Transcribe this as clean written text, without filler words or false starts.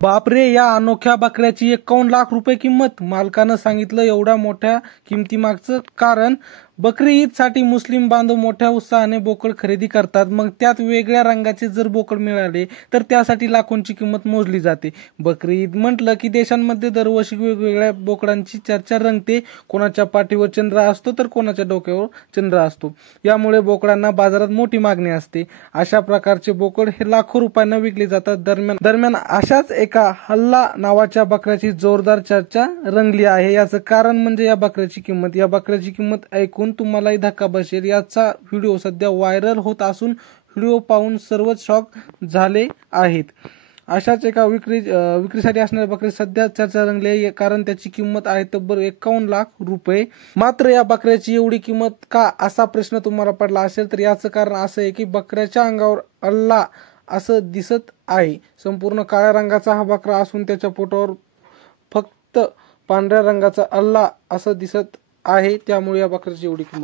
बापरे, या अनोख्या बकऱ्याची 51 लाख रुपये किंमत. मालकानं सांगितलं एवढ्या मोठ्या किमतीमागचं कारण. बकरी ईद साठी मुस्लिम बांधव मोठ्या उत्साहाने बोकड खरेदी करतात. मग त्यात वेगळ्या रंगाचे जर बोकड मिळाले तर त्यासाठी लाखोंची किंमत मोजली जाते. बकरी ईद म्हटलं की देशांमध्ये दरवर्षी वेगवेगळ्या बोकडांची चर्चा रंगते. कोणाच्या पाठीवर चंद्र असतो तर कोणाच्या डोक्यावर चंद्र असतो. यामुळे बोकडांना बाजारात मोठी मागणी असते. अशा प्रकारचे बोकड हे लाखो रुपयांना विकले जातात. दरम्यान अशाच एका हल्ला नावाच्या बकऱ्याची जोरदार चर्चा रंगली आहे. याचं कारण म्हणजे या बकऱ्याची किंमत. या बकऱ्याची किंमत ऐकून तुम्हालाही धक्का बसेल. याचा व्हिडिओ सध्या व्हायरल होत असून व्हिडिओ पाहून सर्वच शॉक झाले आहेत. अशाच एका विक्रीसाठी असणाऱ्या बकरी सध्या चर्चा रंगली आहे, कारण त्याची किंमत आहे तब्बल 51 लाख रुपये. मात्र या बकऱ्याची एवढी किंमत का, असा प्रश्न तुम्हाला पडला असेल तर याचं कारण असं आहे की बकऱ्याच्या अंगावर अल्लाह असं दिसत आहे. संपूर्ण काळ्या रंगाचा हा बकरा असून त्याच्या पोटावर फक्त पांढऱ्या रंगाचा अल्लाह असं दिसत आहे. त्यामुळे या बकऱ्याची एवढी किंमत.